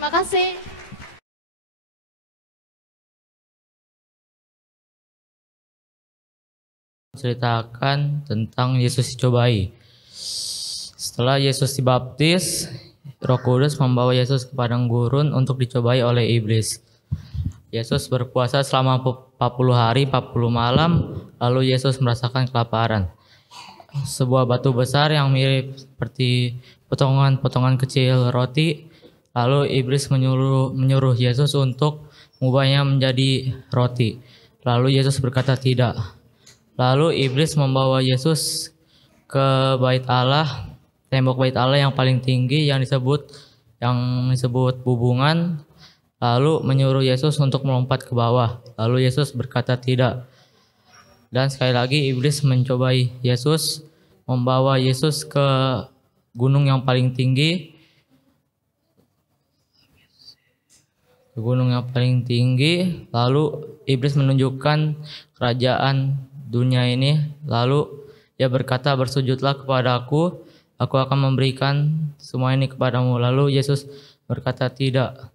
Terima kasih. Ceritakan tentang Yesus dicobai. Setelah Yesus dibaptis, Roh Kudus membawa Yesus ke padang gurun untuk dicobai oleh iblis. Yesus berpuasa selama 40 hari 40 malam, lalu Yesus merasakan kelaparan. Sebuah batu besar yang mirip seperti potongan-potongan kecil roti, lalu iblis menyuruh Yesus untuk mengubahnya menjadi roti. Lalu Yesus berkata tidak. Lalu iblis membawa Yesus ke bait Allah, tembok bait Allah yang paling tinggi yang disebut bubungan, lalu menyuruh Yesus untuk melompat ke bawah. Lalu Yesus berkata tidak. Dan sekali lagi iblis mencobai Yesus, membawa Yesus ke gunung yang paling tinggi. Lalu iblis menunjukkan kerajaan dunia ini, lalu dia berkata, bersujudlah kepadaku, aku akan memberikan semua ini kepadamu. Lalu Yesus berkata tidak.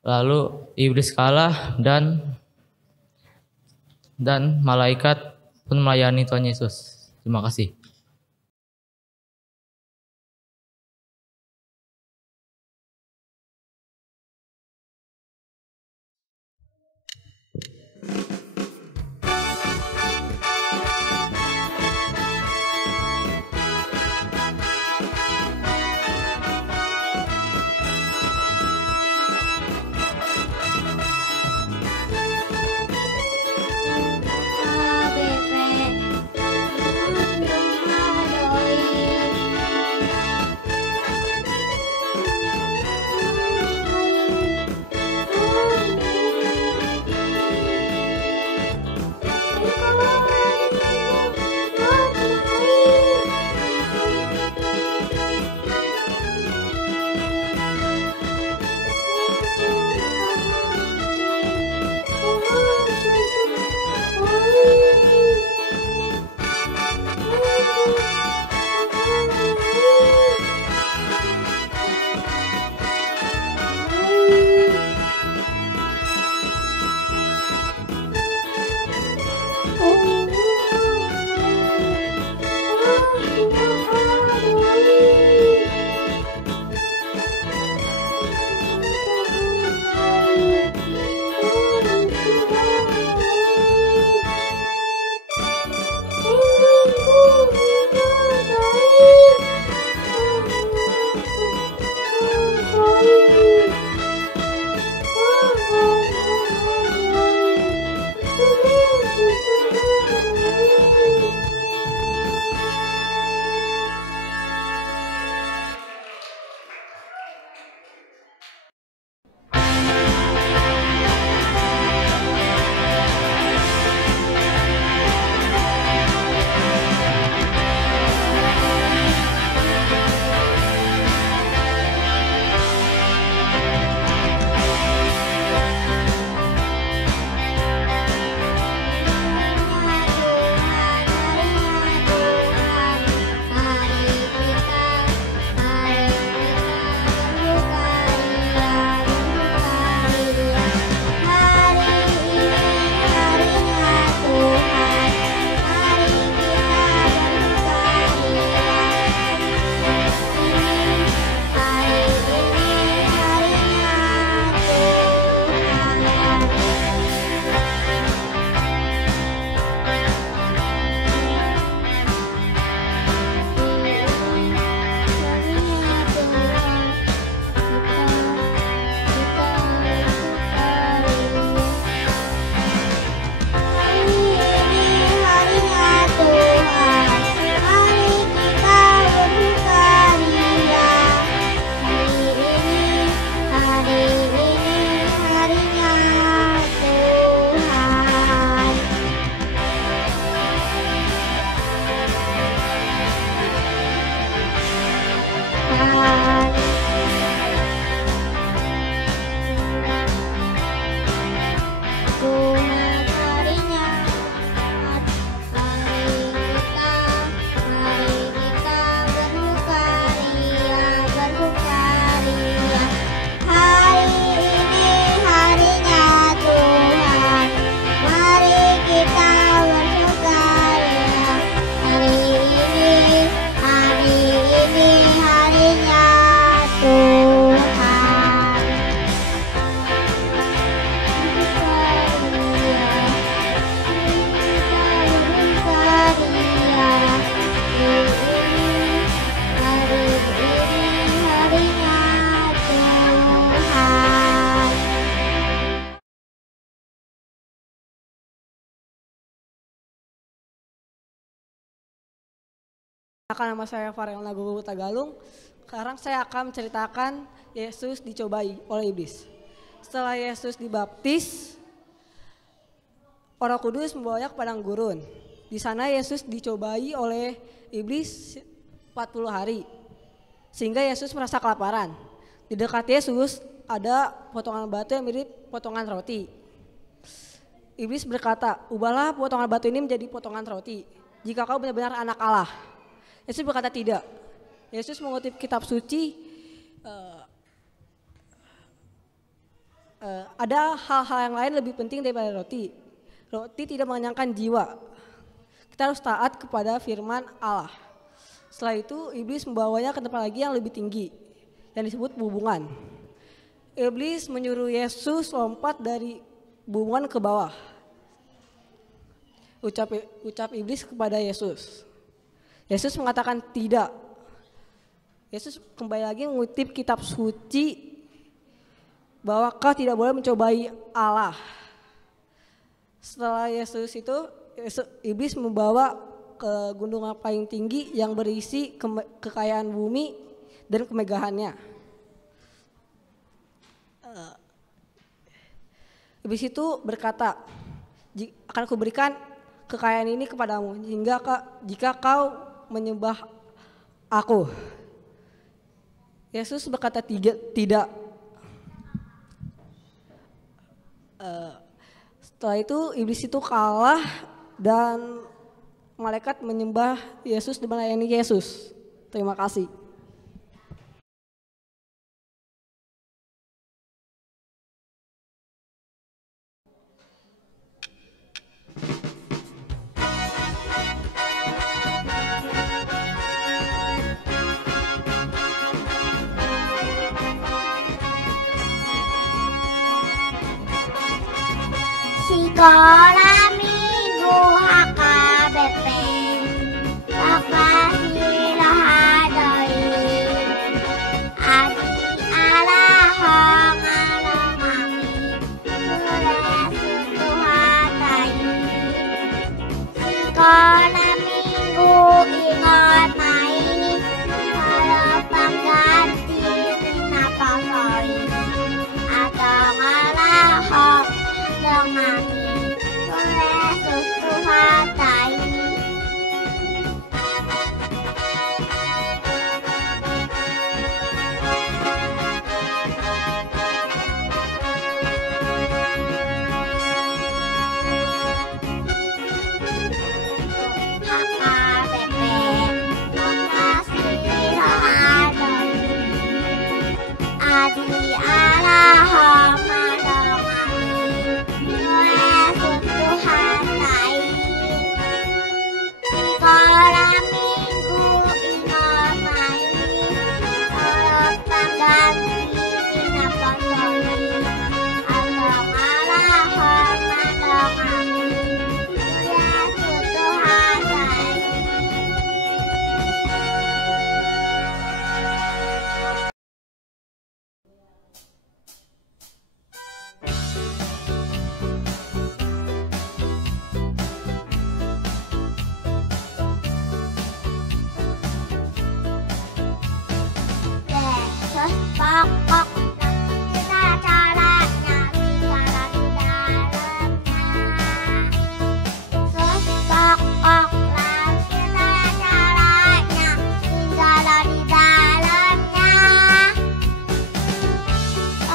Lalu iblis kalah dan malaikat pun melayani Tuhan Yesus. Terima kasih. Nama saya Farel Nagogo Tagalung. Sekarang saya akan menceritakan Yesus dicobai oleh iblis. Setelah Yesus dibaptis, Roh Kudus membawanya ke padang gurun. Di sana Yesus dicobai oleh iblis 40 hari. Sehingga Yesus merasa kelaparan. Di dekat Yesus ada potongan batu yang mirip potongan roti. Iblis berkata, "Ubahlah potongan batu ini menjadi potongan roti, jika kau benar-benar anak Allah." Yesus berkata tidak. Yesus mengutip kitab suci, ada hal-hal yang lain lebih penting daripada roti. Roti tidak mengenyangkan jiwa. Kita harus taat kepada firman Allah. Setelah itu iblis membawanya ke tempat lagi yang lebih tinggi, yang disebut bubungan. Iblis menyuruh Yesus lompat dari bubungan ke bawah. Ucap iblis kepada Yesus. Yesus mengatakan tidak. Yesus kembali lagi mengutip kitab suci bahwa kau tidak boleh mencobai Allah. Setelah Yesus itu, iblis membawa ke gunung yang paling tinggi yang berisi kekayaan bumi dan kemegahannya. Iblis itu berkata, akan kuberikan kekayaan ini kepadamu hingga jika kau menyembah aku. Yesus berkata tidak. Setelah itu iblis itu kalah dan malaikat menyembah Yesus dan melayani Yesus. Terima kasih. Sekolah minggu HKBP Pakasilah hadai Adi Allah hongalong amin Sudah suku hatai Sekolah minggu ingat main Kalau pengganti kenapa soi Atau ngalah hongalong amin Yesus Tuhan tai HKBP Makasih hadai Adi Allah hongalong amin Yesus Tuhan tai Sekolah minggu ingat main Kalau pengganti kenapa soi Atau ngalah hongalong amin Yesus Tuhan tai Yesus pokok kita caranya tinggal di dalamnya Yesus pokok kita caranya tinggal di dalamnya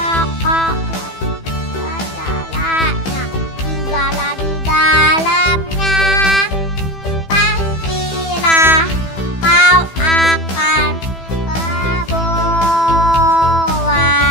Pokok kita caranya tinggal di dalamnya Pastilah kau akan kebuah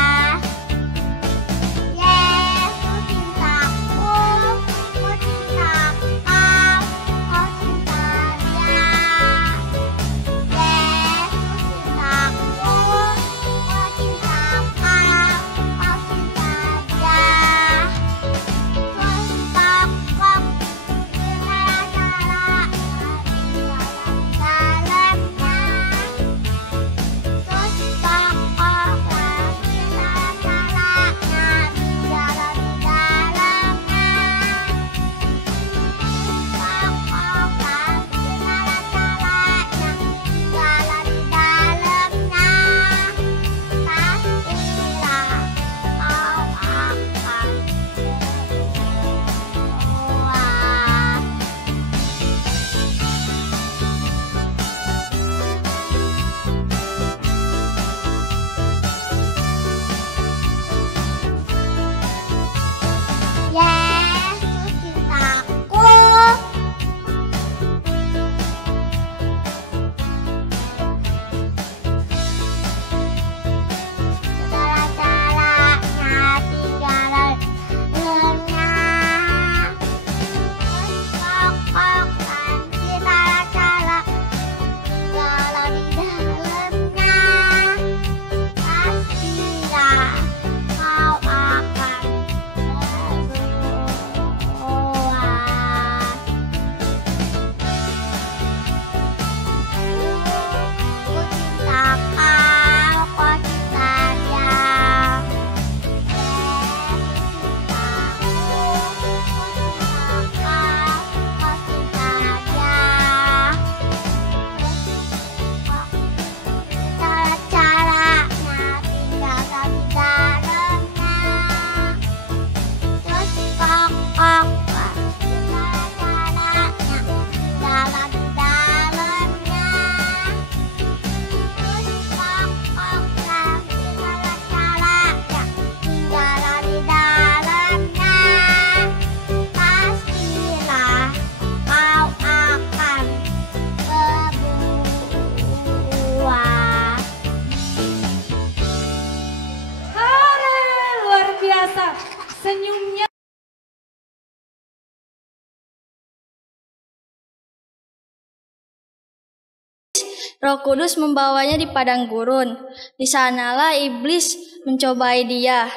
Roh Kudus membawanya di padang gurun. Di sanalah iblis mencobai dia.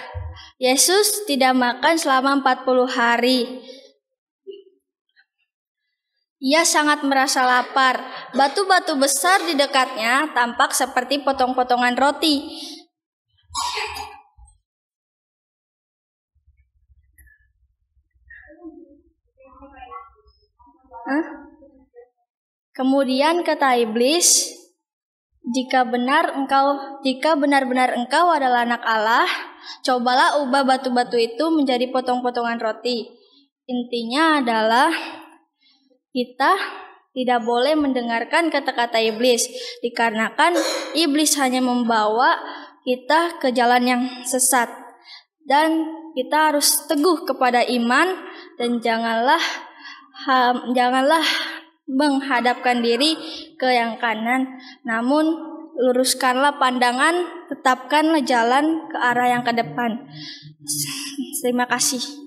Yesus tidak makan selama 40 hari. Ia sangat merasa lapar. Batu-batu besar di dekatnya tampak seperti potong-potongan roti. Kemudian kata iblis, jika benar-benar engkau adalah anak Allah, cobalah ubah batu-batu itu menjadi potong-potongan roti. Intinya adalah kita tidak boleh mendengarkan kata-kata iblis, dikarenakan iblis hanya membawa kita ke jalan yang sesat. Dan kita harus teguh kepada iman dan janganlah menghadapkan diri ke yang kanan, namun luruskanlah pandangan, tetapkanlah jalan ke arah yang ke depan. Terima kasih.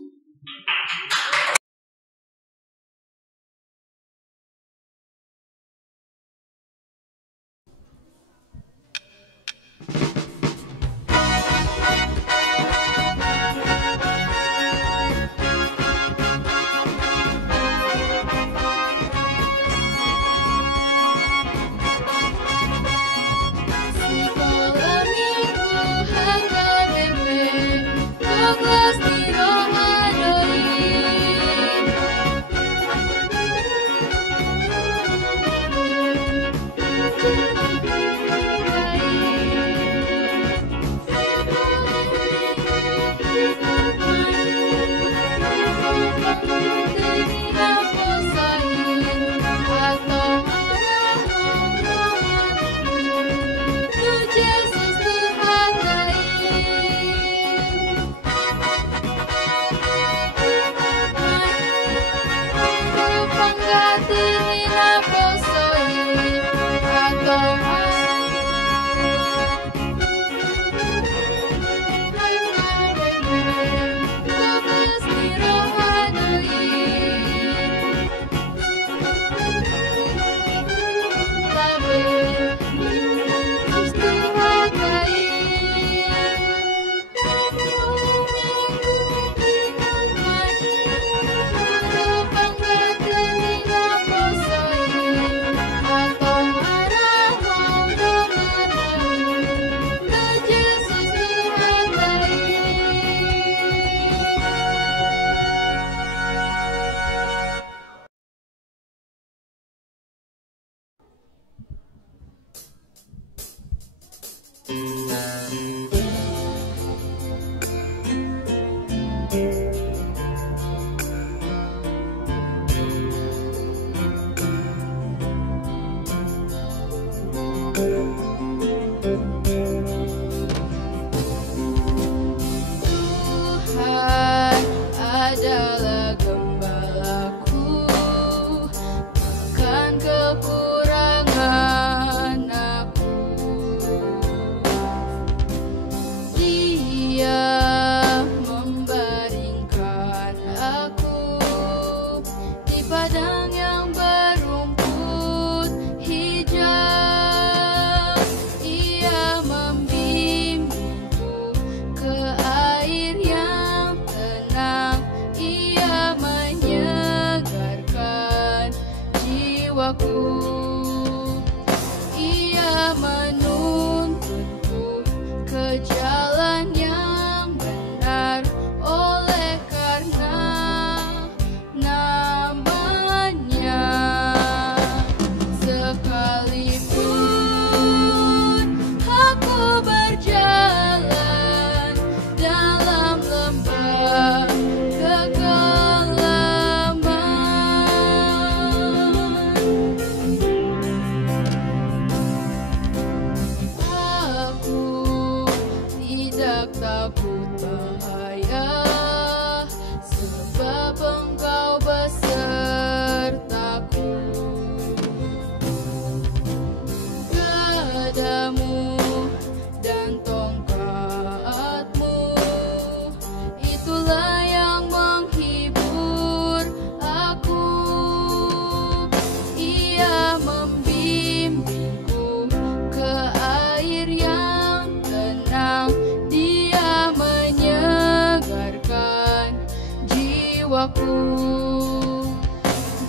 Membimbingku jiwaku.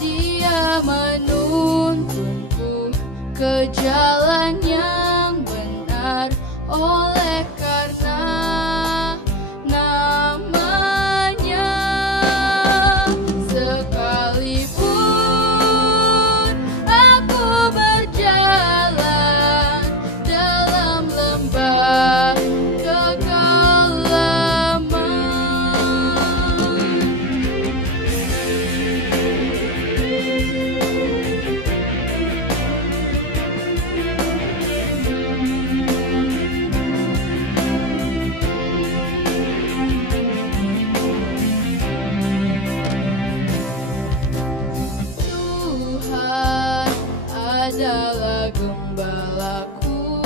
Dia menuntunku ke jalan yang benar oleh karena namanya. Sekalipun aku berjalan dalam lembah kekelaman, Tuhan adalah gembalaku,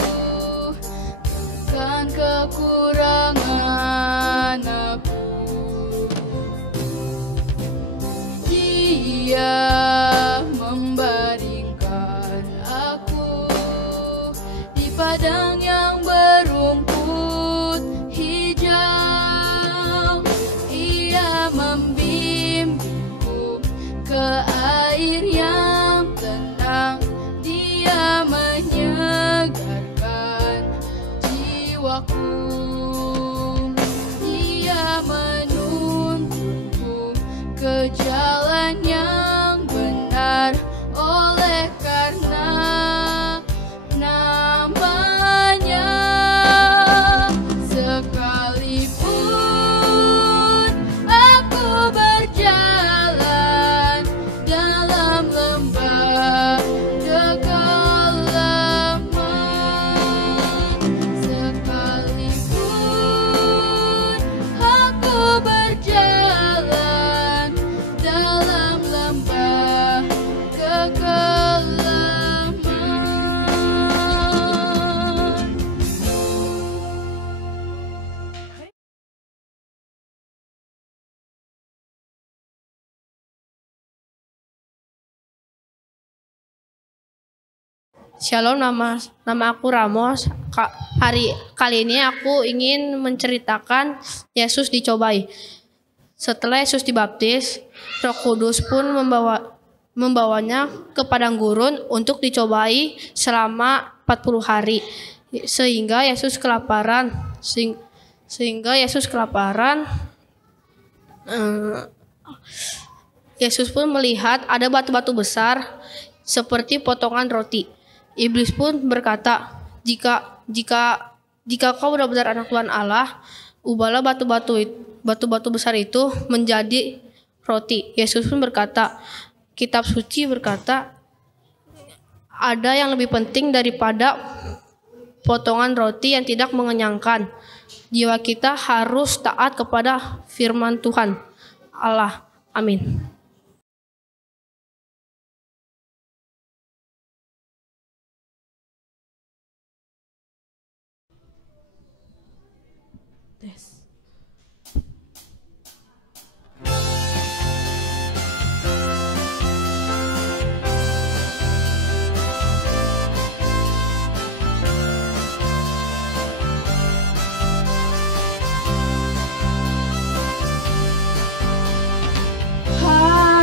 bukan kekurangan aku. Dia membaringkan aku di padang yang berumput hijau. Ia membimbingku ke air yang tenang. Dia menyegarkan jiwaku. Dia menuntunku ke jalan yang benar oleh karena namanya. Sekalipun aku berjalan dalam lembah kekelaman, sekalipun aku berjalan dalam lembah kekelaman. Shalom, nama aku Ramos. Kali ini aku ingin menceritakan Yesus dicobai. Setelah Yesus dibaptis, Roh Kudus pun membawanya ke padang gurun untuk dicobai selama 40 hari. Sehingga Yesus kelaparan. Yesus pun melihat ada batu-batu besar seperti potongan roti. Iblis pun berkata, jika kau benar-benar anak Tuhan Allah, ubahlah batu-batu besar itu menjadi roti. Yesus pun berkata, kitab suci berkata, ada yang lebih penting daripada potongan roti yang tidak mengenyangkan. Jiwa kita harus taat kepada firman Tuhan Allah. Amin.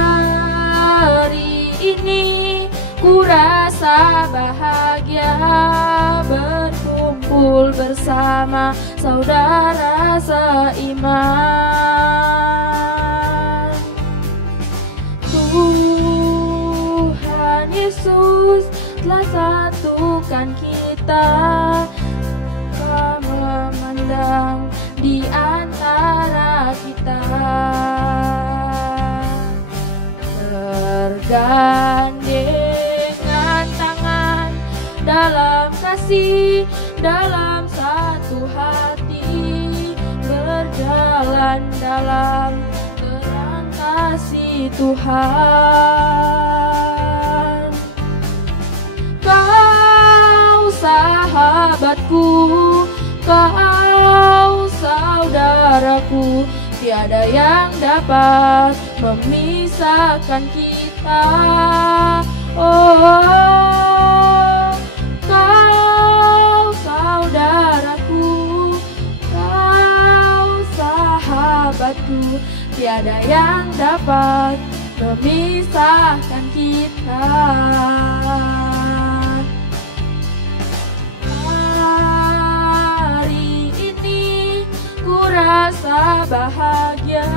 Hari ini ku rasa bahagia berkumpul bersama saudara seiman. Tuhan Yesus telah satukan kita, memandang di antara kita. Bergandengan tangan dalam kasih, dalam satu hati, berjalan dalam terang kasih Tuhan. Kau sahabatku, kau saudaraku, tiada yang dapat memisahkan kita. Oh, kau saudaraku, kau sahabatku, tiada yang dapat memisahkan kita. Hari ini ku rasa bahagia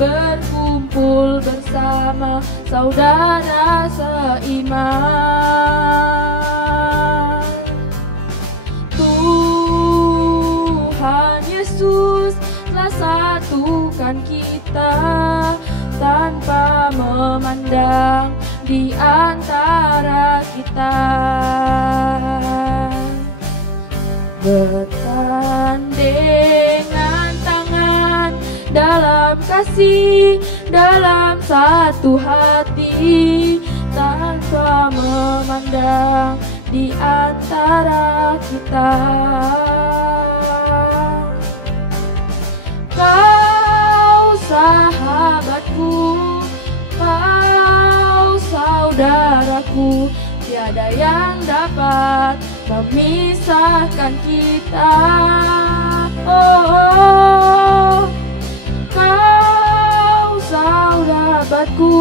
berkumpul bersama saudara seiman. Tuhan Yesus telah satukan kita tanpa memandang di antara kita. Bergandengan tangan dalam kasih, dalam satu hati, tanpa memandang di antara kita. Kau sahabatku, kau saudaraku, tiada yang dapat memisahkan kita. Oh, kau sahabatku,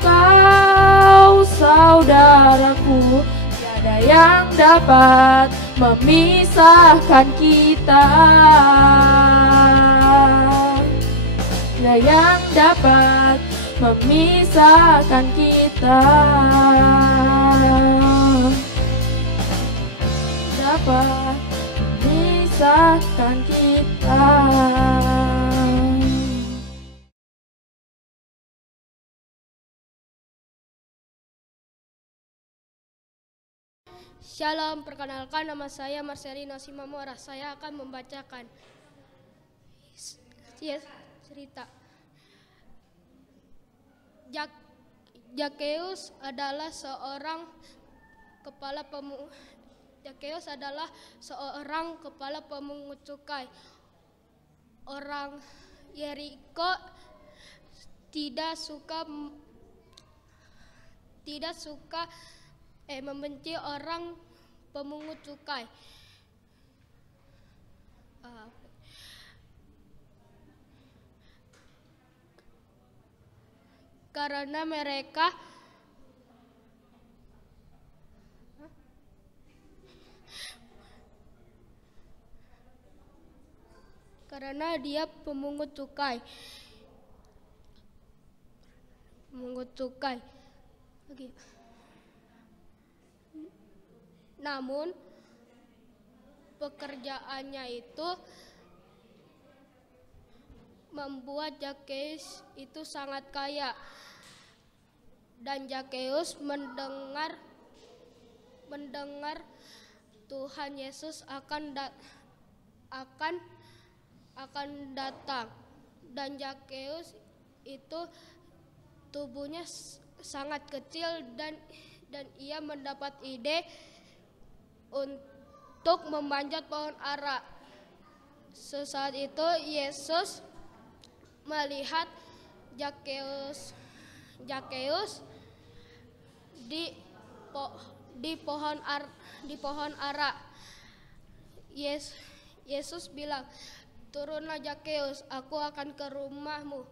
kau saudaraku, tiada yang dapat memisahkan kita. Tiada yang dapat memisahkan kita. Dapat memisahkan kita. Shalom, perkenalkan nama saya Marcelino Simamora. Saya akan membacakan cerita. Zakheus adalah seorang kepala pemungut cukai. Orang Yeriko membenci orang pemungut cukai. Karena dia pemungut cukai. Namun pekerjaannya itu membuat Zakheus itu sangat kaya. Dan Zakheus mendengar Tuhan Yesus akan datang. Dan Zakheus itu tubuhnya sangat kecil dan ia mendapat ide untuk memanjat pohon ara. Sesaat itu Yesus melihat Zakheus di pohon ara. Yesus bilang, "Turunlah Zakheus, aku akan ke rumahmu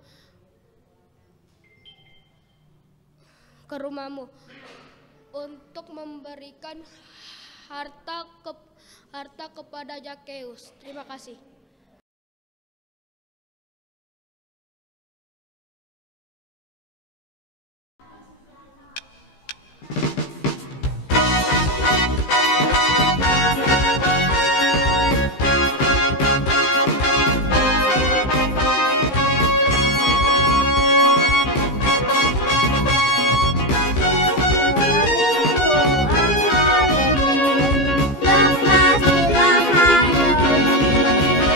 untuk memberikan harta kepada Zakheus." Terima kasih. Lepas di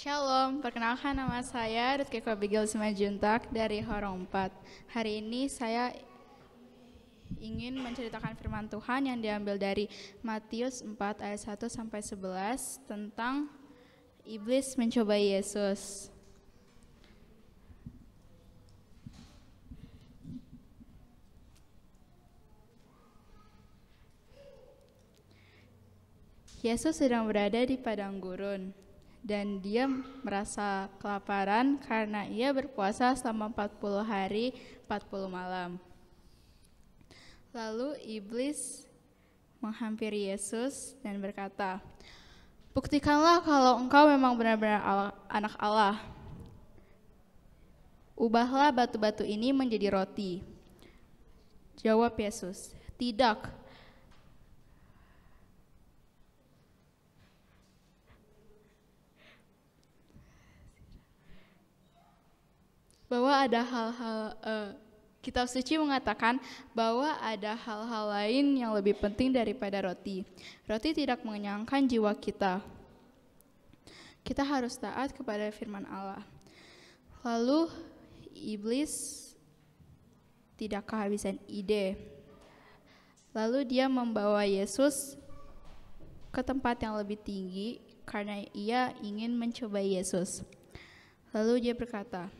Shalom, perkenalkan nama saya Rutki Abigail Simanjuntak dari Horong 4. Hari ini saya ingin menceritakan firman Tuhan yang diambil dari Matius 4 ayat 1 sampai 11 tentang iblis mencobai Yesus. Yesus sedang berada di padang gurun. Dan dia merasa kelaparan karena ia berpuasa selama 40 hari, 40 malam. Lalu iblis menghampiri Yesus dan berkata, "Buktikanlah kalau engkau memang benar-benar anak Allah. Ubahlah batu-batu ini menjadi roti." Jawab Yesus, "Tidak. Bahwa ada hal-hal, kitab suci mengatakan bahwa ada hal-hal lain yang lebih penting daripada roti. Roti tidak mengenyangkan jiwa kita. Kita harus taat kepada firman Allah." Lalu iblis tidak kehabisan ide. Lalu dia membawa Yesus ke tempat yang lebih tinggi karena ia ingin mencobai Yesus. Lalu dia berkata,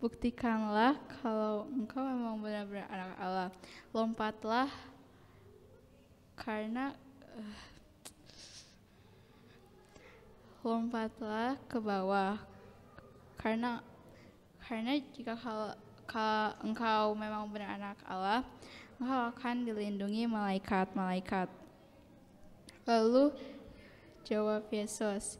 "Buktikanlah kalau engkau memang benar-benar anak Allah. Lompatlah lompatlah ke bawah. Karena jika kalau engkau memang benar anak Allah, engkau akan dilindungi malaikat-malaikat." Lalu jawab Yesus,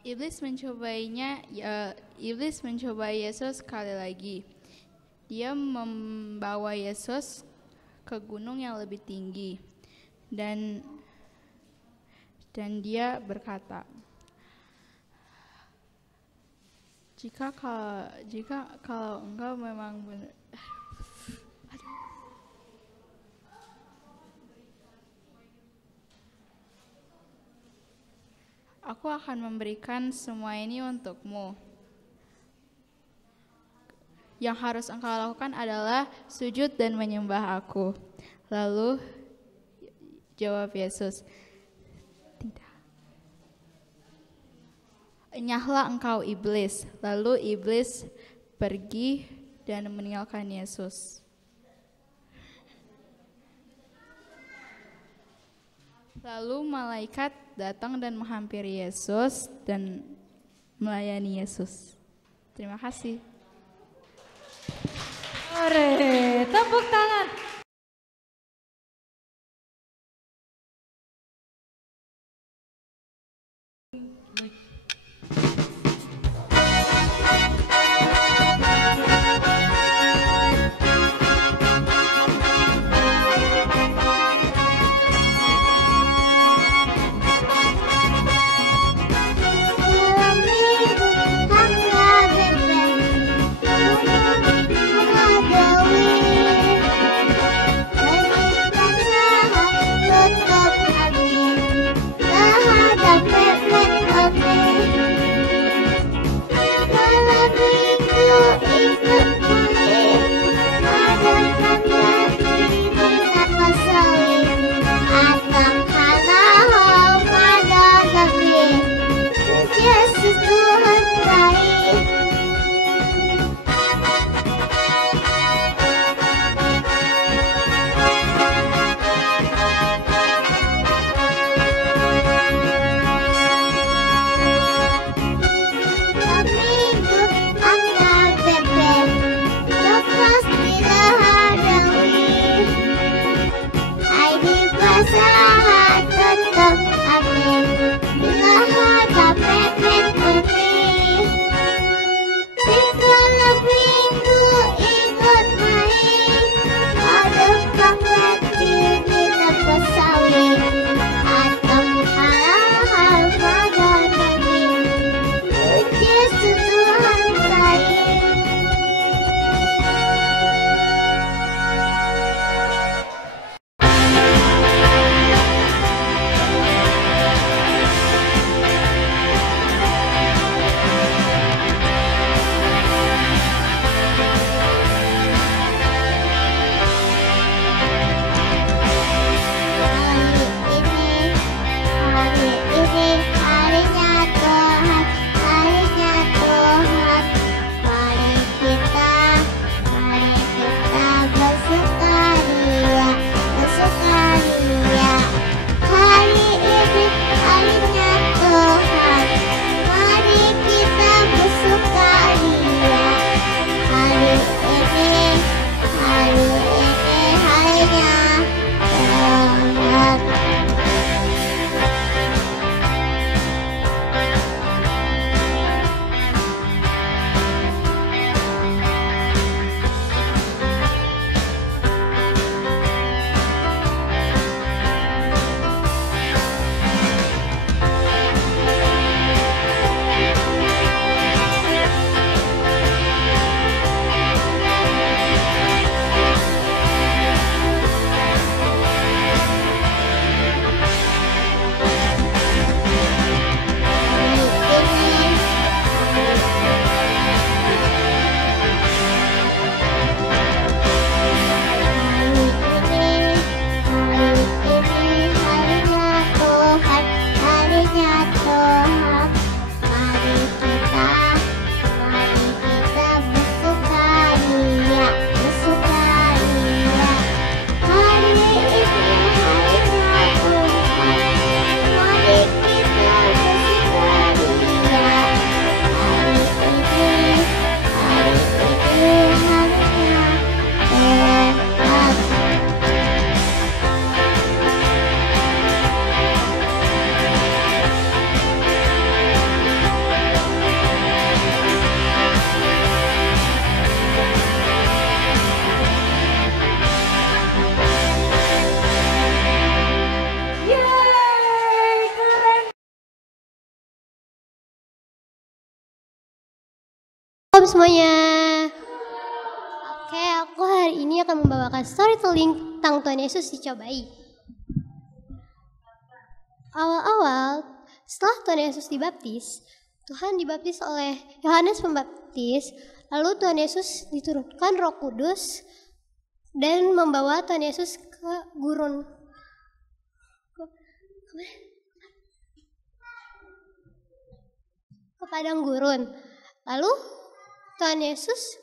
Iblis mencobai Yesus sekali lagi. Dia membawa Yesus ke gunung yang lebih tinggi dan dia berkata, jika kalau engkau memang benar, aku akan memberikan semua ini untukmu. Yang harus engkau lakukan adalah sujud dan menyembah aku. Lalu jawab Yesus, "Tidak. Enyahlah engkau iblis." Lalu iblis pergi dan meninggalkan Yesus. Lalu malaikat datang dan menghampiri Yesus dan melayani Yesus. Terima kasih. Ore, tepuk tangan. Okay. Usaha tetap aneh bila hadap mepet benih. Segala minggu ikut main, ada pangkati di tempat sawit atau hal-hal pada daging. Puji Tuhan saya. Shalom semuanya. Oke, aku hari ini akan membawakan storytelling tentang Tuhan Yesus dicobai. Awal-awal setelah Tuhan Yesus dibaptis, Tuhan dibaptis oleh Yohanes Pembaptis. Lalu Tuhan Yesus diturunkan Roh Kudus dan membawa Tuhan Yesus ke gurun. Ke padang gurun. Lalu Tuhan Yesus,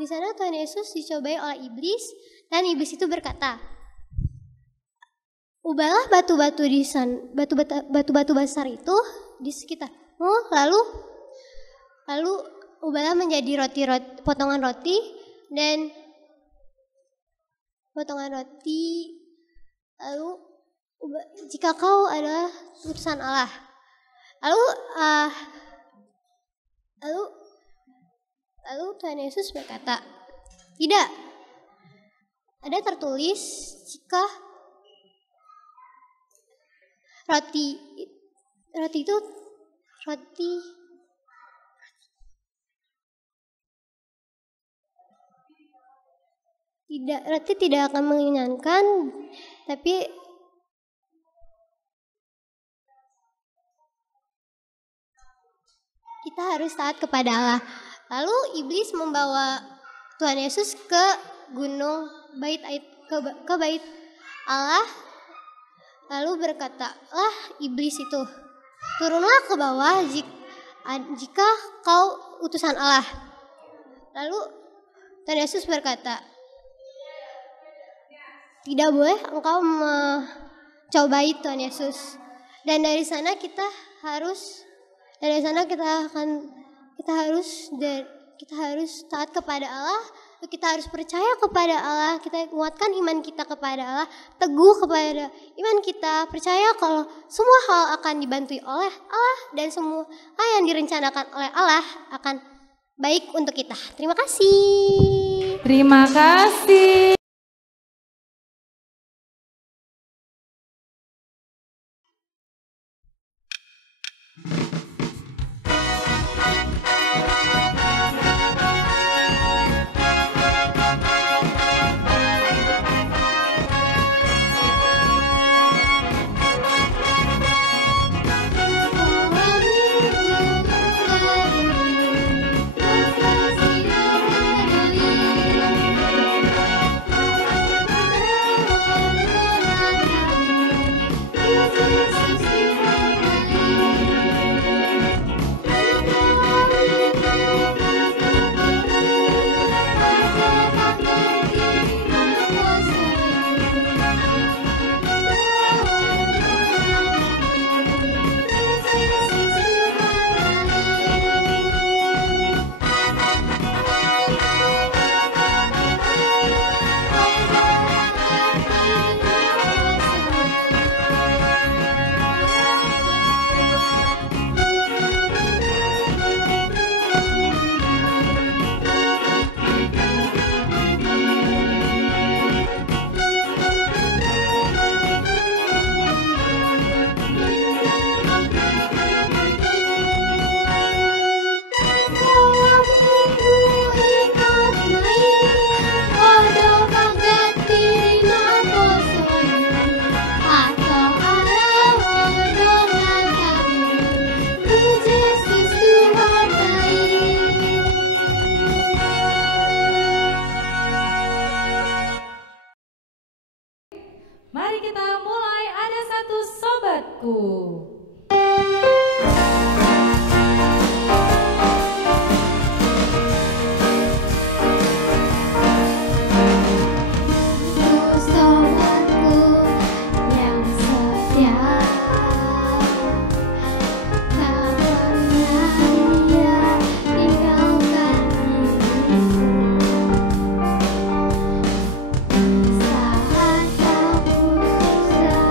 di sana Tuhan Yesus dicobai oleh iblis, dan iblis itu berkata, ubahlah batu-batu di sana, batu-batu besar itu di sekitarmu, lalu ubahlah menjadi potongan roti, dan potongan roti, lalu jika kau adalah utusan Allah. Lalu Tuhan Yesus berkata, tidak, ada tertulis jika roti tidak akan mengenyangkan, tapi kita harus taat kepada Allah. Lalu iblis membawa Tuhan Yesus ke gunung ke bait Allah. Lalu berkatalah iblis itu, turunlah ke bawah jika kau utusan Allah. Lalu Tuhan Yesus berkata, tidak boleh engkau mencobai Tuhan Yesus. Dan dari sana kita harus kita harus taat kepada Allah, kita harus percaya kepada Allah, kita kuatkan iman kita kepada Allah, teguh kepada iman kita, percaya kalau semua hal akan dibantu oleh Allah dan semua hal yang direncanakan oleh Allah akan baik untuk kita. Terima kasih. Terima kasih. Mari kita mulai, ada satu sobatku. Saat kamu susah,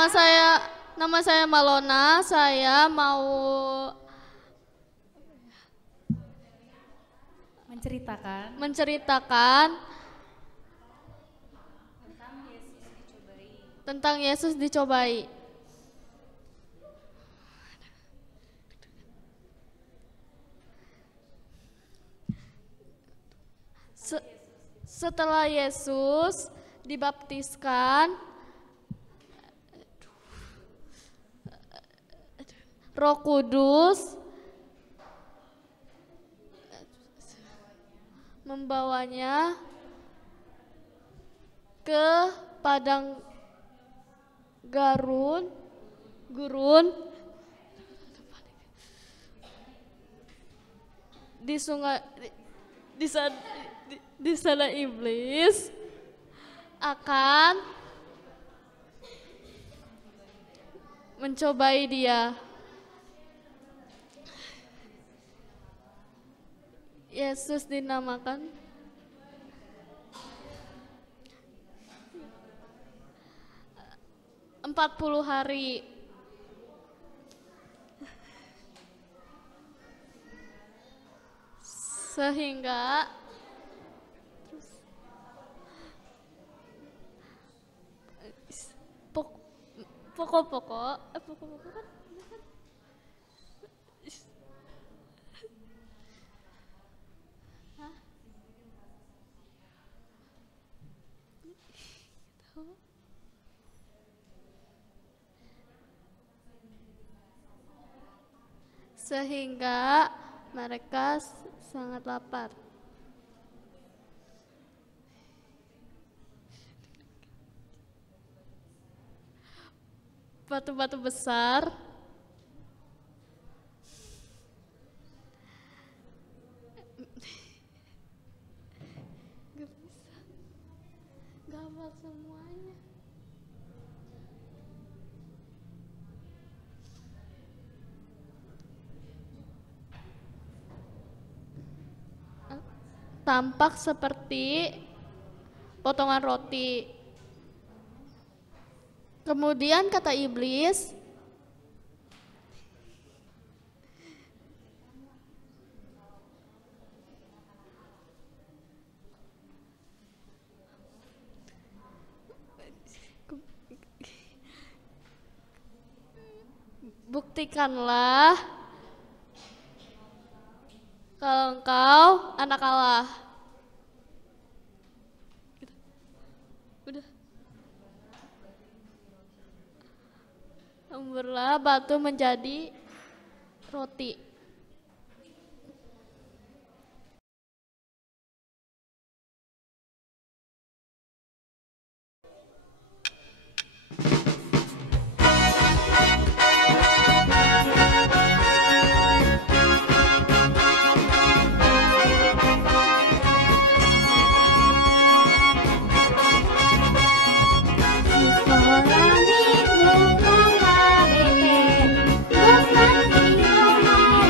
Nama saya Malona. Saya mau menceritakan tentang Yesus dicobai. Setelah Yesus dibaptiskan, Roh Kudus membawanya ke padang gurun di sungai. Di sana iblis akan mencobai dia. Yesus dinamakan 40 hari. Sehingga pokok-pokok kan sehingga mereka sangat lapar. Batu-batu besar gak hafal semuanya. Tampak seperti potongan roti. Kemudian kata iblis, buktikanlah kalau engkau anak Allah. Udah. Umburlah batu menjadi roti. Sekolah minggu mama bebek, bukan di rumah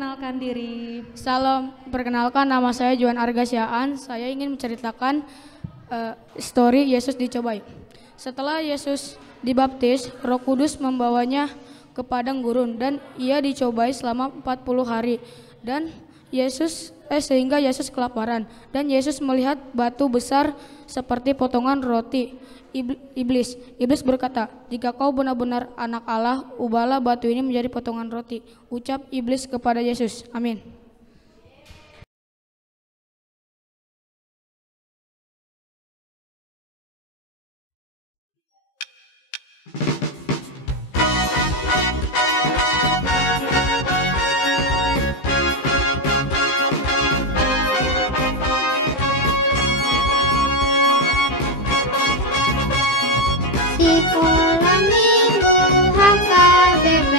memperkenalkan diri. Salam, perkenalkan nama saya Juan Argasiaan. Saya ingin menceritakan story Yesus dicobai. Setelah Yesus dibaptis, Roh Kudus membawanya ke padang gurun dan ia dicobai selama 40 hari. Dan sehingga Yesus kelaparan. Dan Yesus melihat batu besar seperti potongan roti. Iblis berkata, "Jika kau benar-benar anak Allah, ubahlah batu ini menjadi potongan roti." Ucap iblis kepada Yesus. Amin. Sekolah minggu HKBP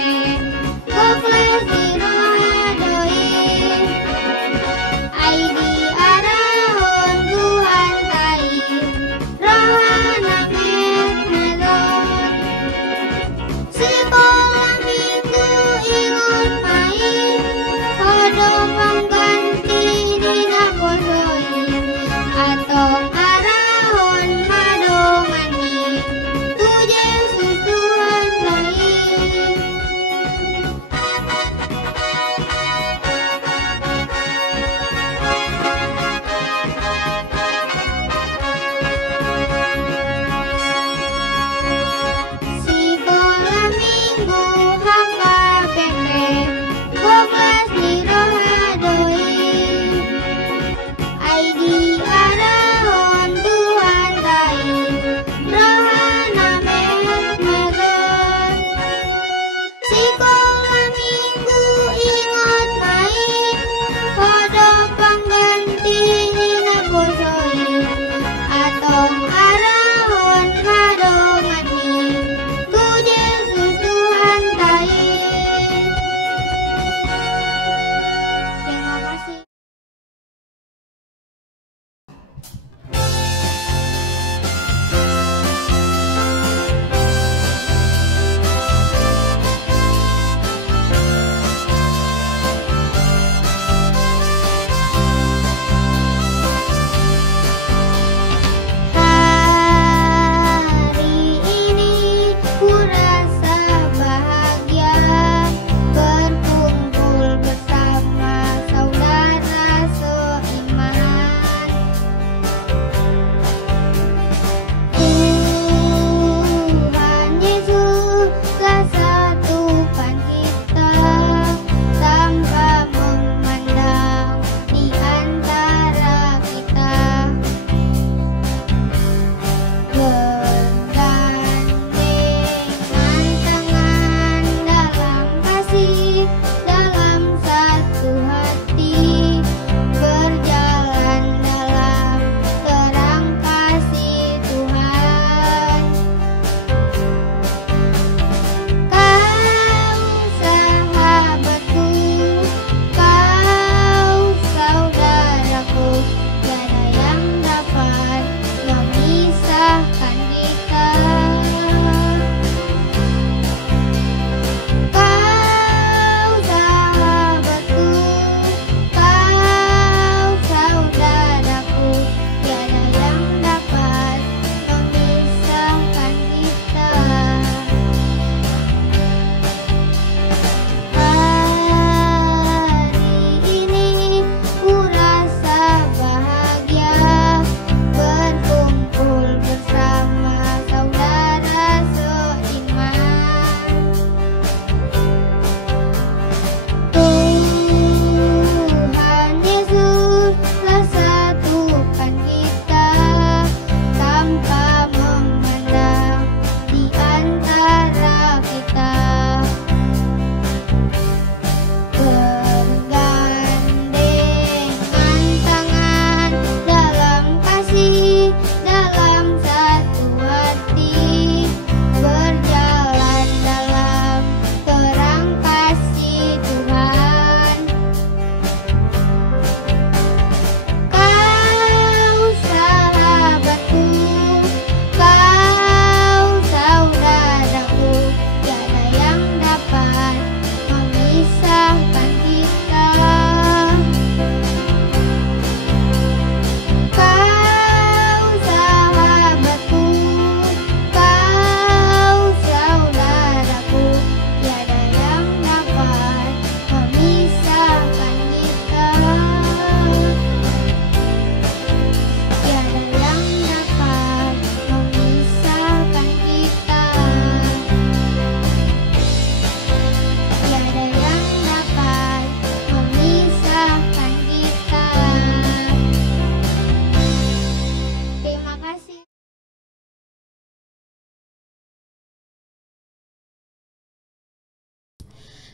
Gokles di Rohadoin ID Arahon Tuhan Taib Rohana Metnazon Sekolah minggu ingon main Kodo pangganti dina kodoin Atau Arahon Madongani Tuje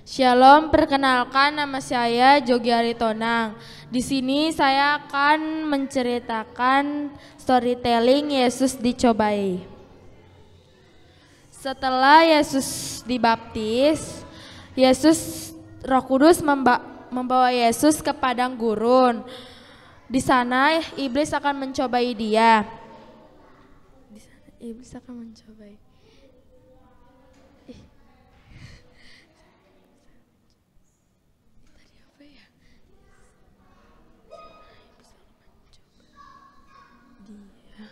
Shalom, perkenalkan nama saya Jogi Aritonang. Di sini saya akan menceritakan storytelling Yesus dicobai. Setelah Yesus dibaptis, Roh Kudus membawa Yesus ke padang gurun. Di sana iblis akan mencobai dia. Iblis akan mencobai. Tadi apa ya? Dia.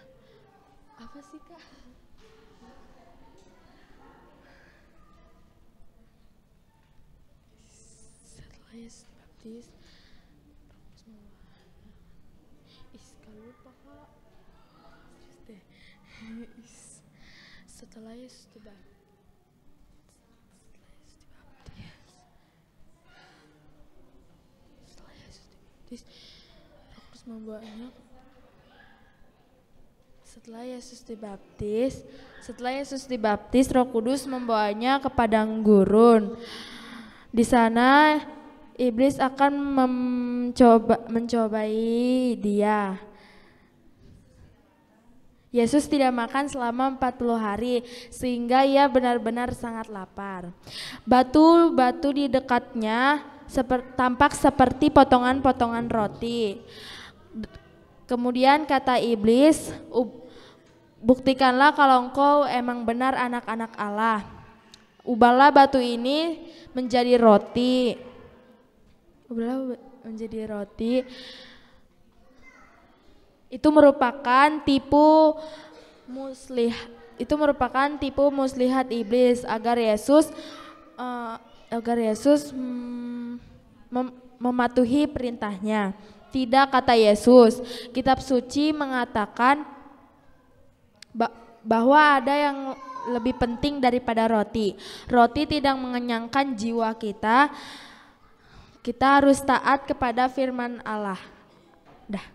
Apa sih, Kak? Setelah Yesus baptis, kalau lupa, Kak. Terus deh. Setelah Yesus dibaptis, Roh Kudus membawanya. Setelah Yesus dibaptis, Roh Kudus membawanya ke padang gurun. Di sana iblis akan mencobai dia. Yesus tidak makan selama 40 hari sehingga ia benar-benar sangat lapar. Batu-batu di dekatnya tampak seperti potongan-potongan roti. Kemudian kata iblis, buktikanlah kalau engkau emang benar anak-anak Allah. Ubahlah batu ini menjadi roti. Itu merupakan tipu muslihat iblis agar Yesus mematuhi perintahnya. Tidak, kata Yesus. Kitab suci mengatakan bahwa ada yang lebih penting daripada roti. Roti tidak mengenyangkan jiwa kita. Kita harus taat kepada firman Allah. Dah.